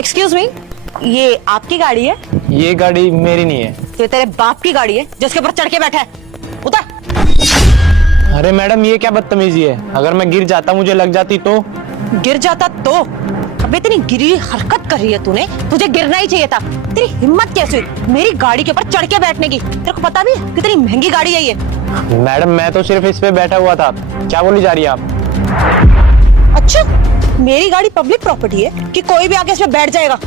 Excuse me, ये आपकी गाड़ी है? ये गाड़ी मेरी नहीं है। ये तेरे बाप की गाड़ी है जिसके ऊपर चढ़ के बैठा है। उतर। अरे मैडम, ये क्या बदतमीजी है? अगर मैं गिर जाता, मुझे लग जाती तो? गिर जाता तो? अबे इतनी गिरी हरकत कर रही है तूने, तुझे गिरना ही चाहिए था। तेरी हिम्मत कैसे हुई मेरी गाड़ी के ऊपर चढ़ के बैठने की? तेरे को पता भी है कितनी महंगी गाड़ी है ये? मैडम, मैं तो सिर्फ इस पे बैठा हुआ था। क्या बोली जा रही है आप? अच्छा, मेरी गाड़ी पब्लिक प्रॉपर्टी है कि कोई भी आके इसमें बैठ जाएगा?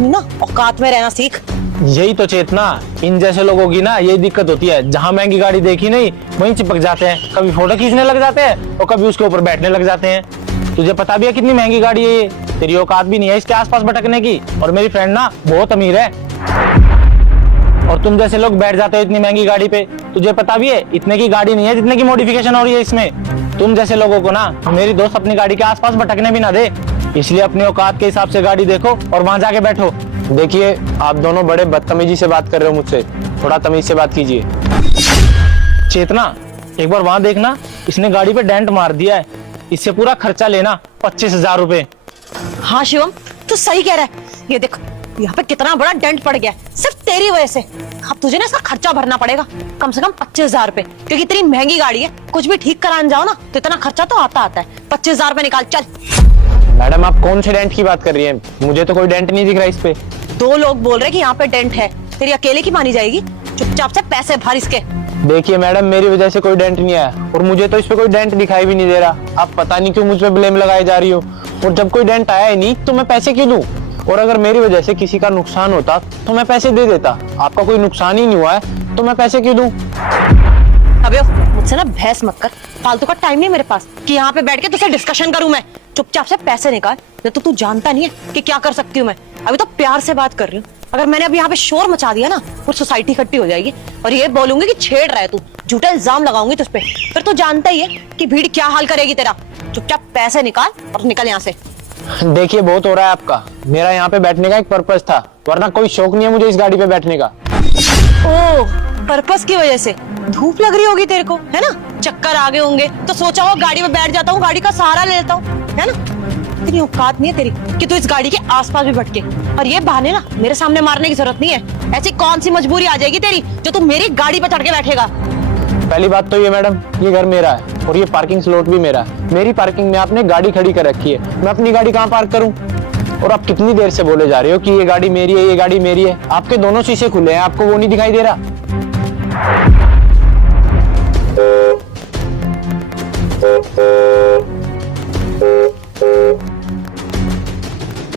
ना औकात में रहना सीख। यही तो चेतना, इन जैसे लोगों की ना यही दिक्कत होती है। जहाँ महंगी गाड़ी देखी नहीं, वहीं चिपक जाते हैं। कभी फोटो खींचने लग जाते हैं और कभी उसके ऊपर बैठने लग जाते हैं। तुझे पता भी है कितनी महंगी गाड़ी है ये? तेरी औकात भी नहीं है इसके आसपास भटकने की। और मेरी फ्रेंड ना बहुत अमीर है, और तुम जैसे लोग बैठ जाते हो इतनी महंगी गाड़ी पे। तुझे पता भी है इतने की गाड़ी नहीं है जितने की मॉडिफिकेशन हो रही है इसमें। तुम जैसे लोगों को ना मेरी दोस्त अपनी गाड़ी के आसपास भटकने भी ना दे। इसलिए अपनी औकात के हिसाब से गाड़ी देखो और वहां जाके बैठो। देखिए, आप दोनों बड़े बदतमीजी से बात कर रहे हो मुझसे। थोड़ा तमीज से बात कीजिए। चेतना, एक बार वहां देखना, इसने गाड़ी पे डेंट मार दिया है। इससे पूरा खर्चा लेना 25,000 रुपए। हाँ शिवम, तू सही कह रहा है। ये देख, यहाँ पे कितना बड़ा डेंट पड़ गया है सिर्फ तेरी वजह से। अब तुझे ना इसका खर्चा भरना पड़ेगा, कम से कम 25,000 रुपए, क्योंकि इतनी महंगी गाड़ी है। कुछ भी ठीक कराने जाओ ना तो इतना खर्चा तो आता है। 25,000 रुपए निकाल, चल। मैडम, आप कौन से डेंट की बात कर रही हैं? मुझे तो कोई डेंट नहीं दिख रहा इस पे। 2 लोग बोल रहे कि यहाँ पे डेंट है, तेरी अकेले की मानी जाएगी? चुपचाप से पैसे भर इसके। देखिए मैडम, मेरी वजह से कोई डेंट नहीं आया, और मुझे तो इस पे कोई डेंट दिखाई भी नहीं दे रहा। आप पता नहीं क्यों मुझ पे ब्लेम लगाए जा रही हो। और जब कोई डेंट आया ही नहीं तो मैं पैसे क्यों दूं? और अगर मेरी वजह से किसी का नुकसान होता तो मैं पैसे दे देता। आपका कोई नुकसान ही नहीं हुआ है तो मैं पैसे क्यों दूं? अबे मुझसे ना बहस मत कर, फालतू का टाइम नहीं मेरे पास कि यहाँ पे बैठ के तुझसे डिस्कशन करूं मैं। चुपचाप से पैसे निकाल, ये तो तू जानता नहीं है कि क्या कर सकती हूँ मैं। अभी तो प्यार से बात कर रही हूँ। अगर मैंने अभी यहाँ पे शोर मचा दिया ना, पूरी सोसाइटी इकट्ठी हो जाएगी और ये बोलूंगी कि छेड़ रहा है तू, झूठा इल्जाम लगाऊंगी तुझ पे। फिर तो जानता ही है कि भीड़ क्या हाल करेगी तेरा। चुपचाप पैसे निकाल और निकल यहाँ से। देखिए, बहुत हो रहा है आपका। मेरा यहाँ पे बैठने का एक पर्पस था, वरना कोई शौक नहीं है मुझे इस गाड़ी पे बैठने का। ओह, पर्पस की वजह से धूप लग रही होगी तेरे को, है ना? चक्कर आ गए होंगे तो सोचा हो गाड़ी में बैठ जाता हूँ, गाड़ी का सहारा ले लेता हूँ, है ना? इतनी औकात नहीं है तेरी कि तू इस गाड़ी के आसपास भी भटके। और ये बहाने ना मेरे सामने मारने की जरूरत नहीं है। ऐसी कौन सी मजबूरी आ जाएगी तेरी जो तू मेरी गाड़ी पे चढ़ के बैठेगा? पहली बात तो ये मैडम, ये घर मेरा है और ये पार्किंग स्लॉट भी मेरा है। मेरी पार्किंग में आपने गाड़ी खड़ी कर रखी है, मैं अपनी गाड़ी कहाँ पार्क करूँ? और आप कितनी देर से बोले जा रहे हो कि ये गाड़ी मेरी है, ये गाड़ी मेरी है। आपके दोनों शीशे खुले हैं, आपको वो नहीं दिखाई दे रहा?